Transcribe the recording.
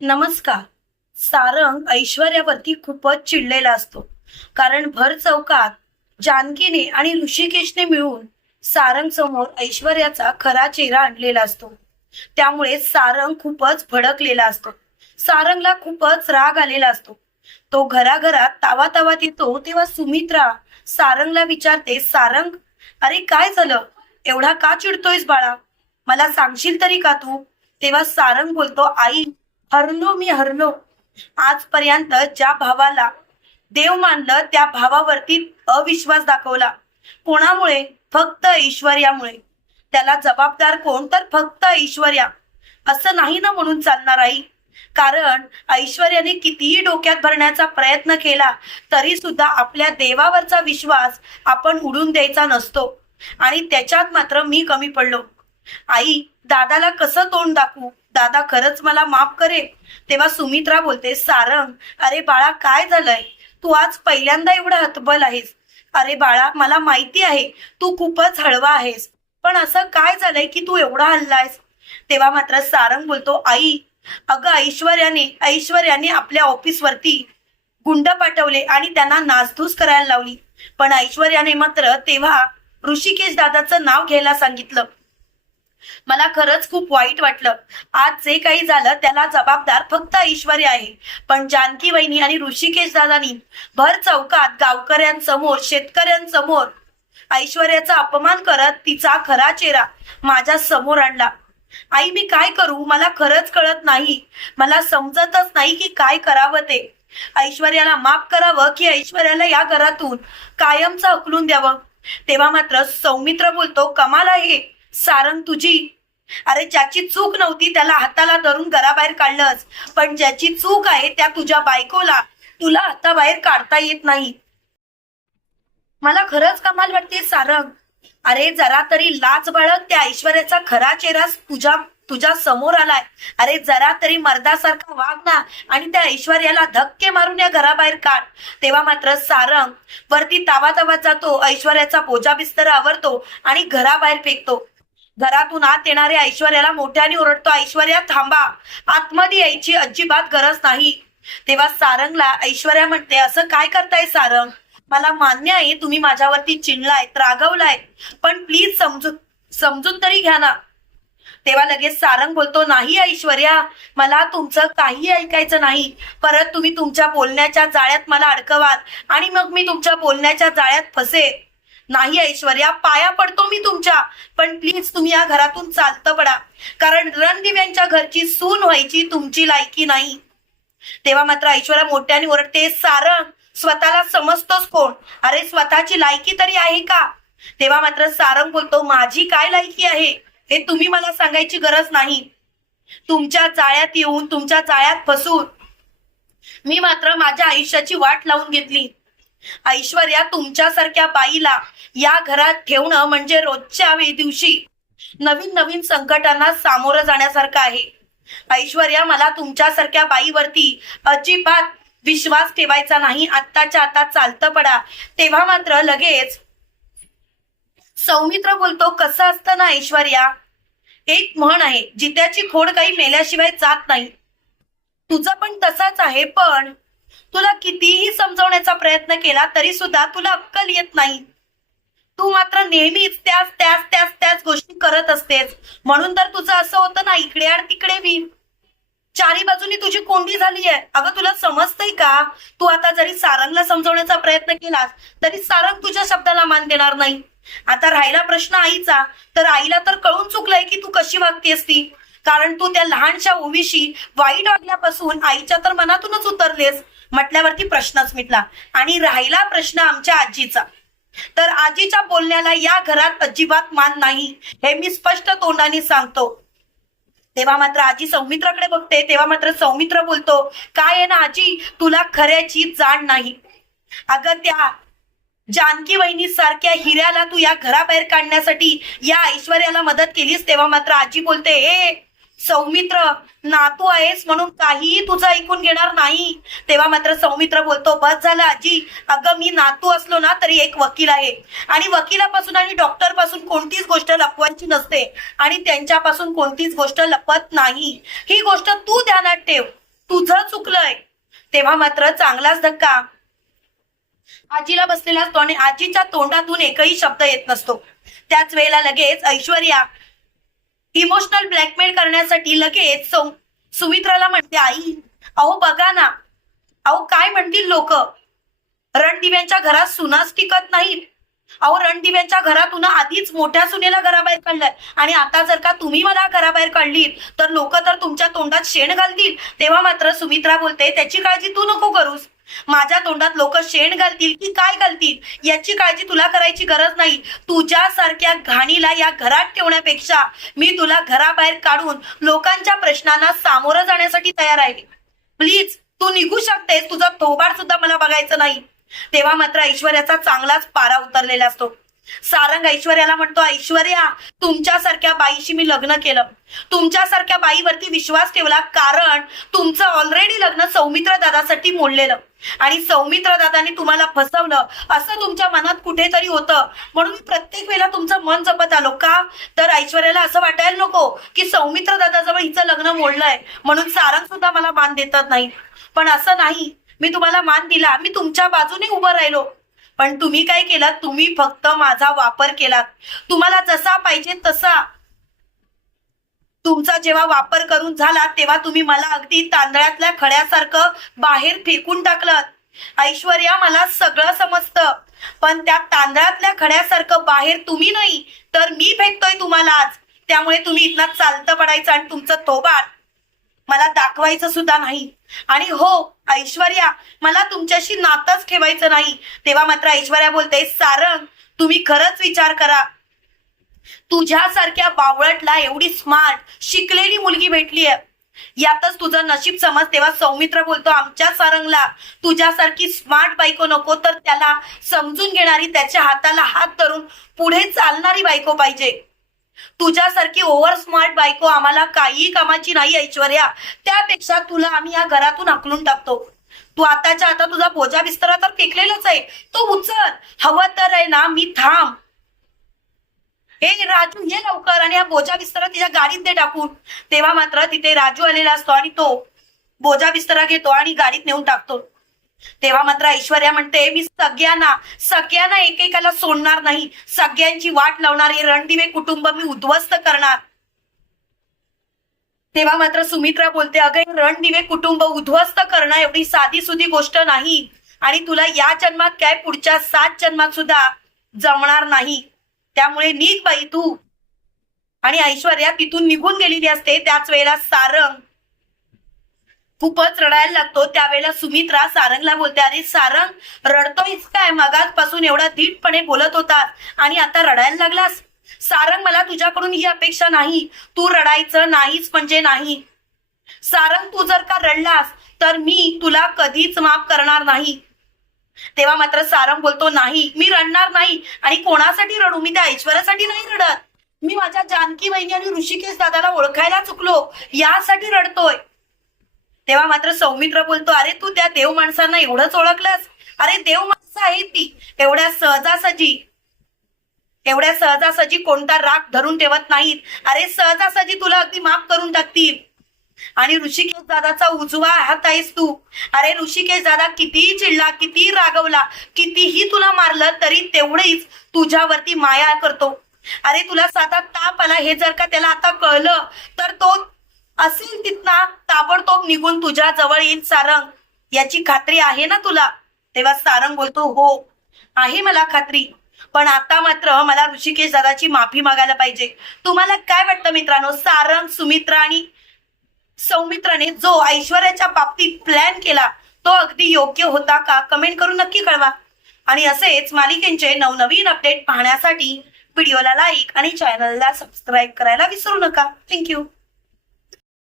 नमस्कार. सारंग ऐश्वर्यावरती खूपच चिडलेला असतो. कारण भर चौकात जानकीने आणि ऋषिकेशने मिळून सारंग समोर ऐश्वर्याचा खरा चेहरा आणलेला असतो. त्यामुळे सारंग खूपच भडकलेला असतो. सारंगला खूपच राग आलेला असतो. तो घराघरात तावा तावात येतो तेव्हा सुमित्रा सारंगला विचारते सारंग अरे काय झालं? एवढा का चिडतोयस बाळा? मला सांगशील तरी का तू? तेव्हा सारंग बोलतो आई हरलो मी हरलो. आजपर्यंत ज्या भावाला देव मानलं त्या भावावरती अविश्वास दाखवला. कोणामुळे? फक्त ऐश्वर्यामुळे. त्याला जबाबदार कोण? तर फक्त ऐश्वर्या. असं नाही ना म्हणून चालणार आई. कारण ऐश्वर्याने कितीही डोक्यात भरण्याचा प्रयत्न केला तरी सुद्धा आपल्या देवावरचा विश्वास आपण उडून द्यायचा नसतो. आणि त्याच्यात मात्र मी कमी पडलो. आई दादाला कसं तोंड दाखवू? दादा खरंच मला माफ करे तेव्हा सुमित्रा बोलते सारंग अरे बाळा काय झालंय? तू आज पहिल्यांदा एवढा हतबल आहेस. अरे बाळा मला माहिती आहे तू खूपच हळवा आहेस. पण असं काय झालंय की तू एवढा हल्लायस? तेव्हा मात्र सारंग बोलतो आई अगं ऐश्वर्याने ऐश्वर्याने आपल्या ऑफिसवरती गुंड पाठवले आणि त्यांना नासधूस करायला लावली. पण ऐश्वर्याने मात्र तेव्हा ऋषिकेश दादाचं नाव घ्यायला सांगितलं. मला खरंच खूप वाईट वाटलं. आज जे काही झालं त्याला जबाबदार फक्त ऐश्वर्या आहे. पण जानकी वहिनी आणि ऋषिकेश दादानी भर चौकात गावकऱ्यांसमोर शेतकऱ्यांसमोर ऐश्वर्याचा अपमान करत तिचा खरा चेहरा माझ्यासमोर आणला. आई मी काय करू? मला खरंच कळत नाही. मला समजतच नाही की काय करावं ते. ऐश्वर्याला माफ करावं की ऐश्वर्याला या घरातून कायमचं हकलून द्यावं? तेव्हा मात्र सौमित्र बोलतो कमाल आहे. सारंग तुझी. अरे ज्याची चूक नव्हती त्याला हाताला धरून घराबाहेर काढलंस. पण ज्याची चूक आहे त्या तुझ्या बायकोला. तुला हाताबाहेर काढता येत नाही. मला खरंच कमाल वाटते सारंग. अरे जरा तरी लाच बाळग त्या ऐश्वर्याचा खरा चेहरा तुझ्या तुझ्या समोर आलाय. अरे जरा तरी मर्दासारखा वाग ना आणि त्या ऐश्वर्याला धक्के मारून या घराबाहेर काढ. तेव्हा मात्र सारंग वरती तावा तावा जातो ऐश्वर्याचा बोजा बिस्तर आवरतो आणि घराबाहेर फेकतो. घरातून आत येणाऱ्या ऐश्वर्याला मोठ्याने ओरडतो ऐश्वर्या थांबा. आतमध्ये यायची अजिबात गरज नाही. तेव्हा सारंगला ऐश्वर्या म्हणते असं काय करताय सारंग? मला मान्य आहे तुम्ही माझ्यावरती चिणलाय रागवलाय पण प्लीज समजून समजून तरी घ्या ना. तेव्हा लगेच सारंग बोलतो नाही ऐश्वर्या मला तुमचं काही ऐकायचं नाही. परत तुम्ही तुमच्या बोलण्याच्या जाळ्यात मला अडकवाल आणि मग मी तुमच्या बोलण्याच्या जाळ्यात फसे नाही ऐश्वर्या पाया पडतो मी तुमच्या. पण प्लीज तुम्ही या घरातून चालतं पडा. कारण रणदिव्यांच्या घरची सून व्हायची तुमची लायकी नाही. तेव्हा मात्र ऐश्वर्या मोठ्याने ओरडते सारंग स्वतःला समजतोच कोण? अरे स्वतःची लायकी तरी आहे का? तेव्हा मात्र सारंग बोलतो माझी काय लायकी आहे? हे तुम्ही मला सांगायची गरज नाही. तुमच्या जाळ्यात येऊन तुमच्या जाळ्यात फसून मी मात्र माझ्या आयुष्याची वाट लावून घेतली. ऐश्वर्या तुमच्यासारख्या बाईला या घरात ठेवणं म्हणजे रोजच्या दिवशी नवीन नवीन संकटांना सामोरं जाण्यासारखं आहे. ऐश्वर्या मला तुमच्यासारख्या बाईवरती अजिबात विश्वास ठेवायचा नाही. आत्ताच्या आता चालतं पडा. तेव्हा मात्र लगेच सौमित्र बोलतो कसं असतं ना ऐश्वर्या? एक म्हण आहे जित्याची खोड काही मेल्याशिवाय जात नाही. तुझं पण तसाच आहे पण तुला कितीही समजवण्याचा प्रयत्न केला तरी सुद्धा तुला अक्कल येत नाही. तू मात्र नेहमीच त्याच त्याच त्याच त्याच गोष्टी करत असतेस. म्हणून तर तुझं असं होतं ना इकडे आड तिकडे वी. चारी बाजूनी तुझी कोंडी झाली आहे अगं तुला समजतंय का? तू आता जरी सारंगला समजवण्याचा प्रयत्न केलास तरी सारंग तुझ्या शब्दाला मान देणार नाही. आता राहिला प्रश्न आईचा. तर आईला तर कळून चुकलंय की तू कशी वागतेस ती. कारण तू त्या लहानशा ओवीशी वाईट वागल्यापासून आईच्या तर मनातूनच उतरलेस. म्हटल्यावरती प्रश्नच मिटला. आणि राहिला प्रश्न आमच्या आजीचा. तर आजीच्या बोलण्याला या घरात अजिबात मान नाही. हे मी स्पष्ट तोंडाने सांगतो. तेव्हा मात्र आजी सौमित्राकडे बघते. तेव्हा मात्र सौमित्र बोलतो काय आहे ना आजी? तुला खऱ्याची जाण नाही. अगं त्या जानकी वहिनी सारख्या हिऱ्याला तू या घराबाहेर काढण्यासाठी या ऐश्वर्याला मदत केलीस? तेव्हा मात्र आजी बोलते हे सौमित्र नातू आहेस म्हणून काहीही तुझं ऐकून घेणार नाही. तेव्हा मात्र सौमित्र बोलतो बस झालं आजी. अगं मी नातू असलो ना तरी एक वकील आहे. आणि वकिलापासून आणि डॉक्टरपासून कोणतीच गोष्ट लपवायची नसते. आणि त्यांच्यापासून कोणतीच गोष्ट लपत नाही. ही गोष्ट तू ध्यानात ठेव. तुझं चुकलंय. तेव्हा मात्र चांगलाच धक्का. आजीला बसलेला असतो आणि आजीच्या तोंडातून एकही शब्द येत नसतो. त्याच वेळेला लगेच ऐश्वर्या इमोशनल ब्लॅकमेल करण्यासाठी लगेच सौ- सुमित्राला म्हणते आई अहो बघा ना. अहो काय म्हणतील लोक? रणदिव्यांच्या घरात सुनाच टिकत नाहीत. अहो रणदिव्यांच्या घरातून आधीच मोठ्या सुनेला घराबाहेर काढलंय. आणि आता जर का तुम्ही मला घराबाहेर काढलीत तर लोक तर तुमच्या तोंडात शेण घालतील. तेव्हा मात्र सुमित्रा बोलते त्याची काळजी तू नको करूस. माझ्या तोंडात लोक शेण घालतील की काय घालतील? याची काळजी तुला करायची गरज नाही. तुझ्यासारख्या घाणीला या घरात ठेवण्यापेक्षा मी तुला घराबाहेर काढून लोकांच्या प्रश्नांना सामोरं जाण्यासाठी तयार आहे. प्लीज तू निघू शकतेस. तुझा तोबाड सुद्धा मला बघायचं नाही. तेव्हा मात्र ऐश्वर्याचा चांगलाच पारा उतरलेला असतो. सारंग ऐश्वर्याला म्हणतो ऐश्वर्या तुमच्यासारख्या बाईशी मी लग्न केलं. तुमच्यासारख्या बाईवरती विश्वास ठेवला कारण तुमचं ऑलरेडी लग्न सौमित्र दादासाठी मोडलेलं. आणि सौमित्र दादाने तुम्हाला फसवलं. असं तुमच्या मनात कुठेतरी होतं. म्हणून मी प्रत्येक वेळेला तुमचं मन जपत आलो का? तर ऐश्वर्याला असं वाटायला नको की सौमित्र दादाजवळ हिचं लग्न मोडलंय. म्हणून सारंग सुद्धा मला मान देतात नाही. पण असं नाही. मी तुम्हाला मान दिला. मी तुमच्या बाजूने उभं राहिलो. पण तुम्ही काय केलं तुम्ही फक्त माझा वापर केलात. तुम्हाला जसा पाहिजे तसा तुमचा जेव्हा वापर करून झाला तेव्हा तुम्ही मला अगदी तांदळातल्या खड्यासारखं बाहेर फेकून टाकलं. ऐश्वर्या मला सगळं समजतं. पण त्या तांदळातल्या खड्यासारखं बाहेर तुम्ही नाही तर मी फेकतोय तुम्हाला आज. त्यामुळे तुम्ही इथनं चालतं पडायचं आणि तुमचं थोबाड मला दाखवायचं सुद्धा नाही. आणि हो ऐश्वर्या मला तुमच्याशी नातच ठेवायचं नाही. तेव्हा मात्र ऐश्वर्या बोलते सारंग तुम्ही खरंच विचार करा. तुझ्यासारख्या बावळटला एवढी स्मार्ट शिकलेली मुलगी भेटली आहे यातच तुझं नशीब समज तेव्हा सौमित्र बोलतो आमच्या सारंगला तुझ्यासारखी स्मार्ट बायको नको तर त्याला समजून घेणारी त्याच्या हाताला हात धरून पुढे चालणारी बायको पाहिजे. तुझ्यासारखी ओव्हर स्मार्ट बायको आम्हाला काही कामाची नाही ऐश्वर्या. त्यापेक्षा तुला आम्ही या घरातून आकलून टाकतो. तू आताच्या आता तुझा बोजा बिस्तरा तर फेकलेलाच आहे. तो उचल. हवं तर आहे ना मी थांब. हे राजू ये लवकर आणि हा बोजा बिस्तरा तिच्या गाडीत दे टाकून. तेव्हा मात्र तिथे राजू आलेला असतो आणि तो बोजा बिस्तरा घेतो आणि गाडीत नेऊन टाकतो. तेव्हा मात्र ऐश्वर्या म्हणते मी सगळ्यांना सगळ्यांना एकेकाला सोडणार नाही. सगळ्यांची वाट लावणार रणदिवे कुटुंब मी उद्ध्वस्त करणार. तेव्हा मात्र सुमित्रा बोलते अगं रणदिवे कुटुंब उद्ध्वस्त करणं एवढी साधी सुधी गोष्ट नाही. आणि तुला या जन्मात काय पुढच्या सात जन्मात सुद्धा जमणार नाही. त्यामुळे निघ बाई तू. आणि ऐश्वर्या तिथून निघून गेलेली असते. त्याच वेळेला सारंग खूपच रडायला लागतो. त्यावेळेला सुमित्रा सारंगला बोलते अरे सारंग रडतोयच काय मगाचपासून एवढा धीटपणे बोलत होतास आणि आता रडायला लागलास? सारंग मला तुझ्याकडून ही अपेक्षा नाही. तू रडायचं नाहीच म्हणजे नाही. सारंग तू जर का रडलास तर मी तुला कधीच माफ करणार नाही. तेव्हा मात्र सारंग बोलतो नाही मी रडणार नाही आणि कोणासाठी रडू? मी त्या ऐश्वर्यासाठी नाही रडत. मी माझ्या जानकी बहिणी आणि ऋषिकेश दादाला ओळखायला चुकलो. यासाठी रडतोय. तेव्हा मात्र सौमित्र बोलतो अरे तू त्या देव माणसांना एवढंच ओळखलंस? अरे देव माणसं आहेत ती. एवढ्या सहजासहजी एवढ्या सहजासहजी कोणता राग धरून ठेवत नाहीत. अरे सहजासहजी तुला अगदी माफ करून टाकतील. आणि ऋषिकेश दादाचा उजवा हात आहेस तू. अरे ऋषिकेश दादा कितीही चिडला कितीही रागवला कितीही तुला मारलं तरी तेवढीच तुझ्यावरती माया करतो. अरे तुला साधा ताप आला हे जर का त्याला आता कळलं तर तो असेल तिथना ताबडतोब निघून तुझ्या जवळ येईल सारंग. याची खात्री आहे ना तुला? तेव्हा सारंग बोलतो हो आहे मला खात्री. पण आता मात्र मला ऋषिकेश दादाची माफी मागायला पाहिजे. तुम्हाला काय वाटतं मित्रांनो? सारंग सुमित्रा आणि सौमित्राने जो ऐश्वर्याच्या बाबतीत प्लॅन केला तो अगदी योग्य होता का? कमेंट करून नक्की कळवा. आणि असेच मालिकेंचे नवनवीन अपडेट पाहण्यासाठी व्हिडिओला लाईक आणि चॅनलला सबस्क्राईब करायला विसरू नका. थँक्यू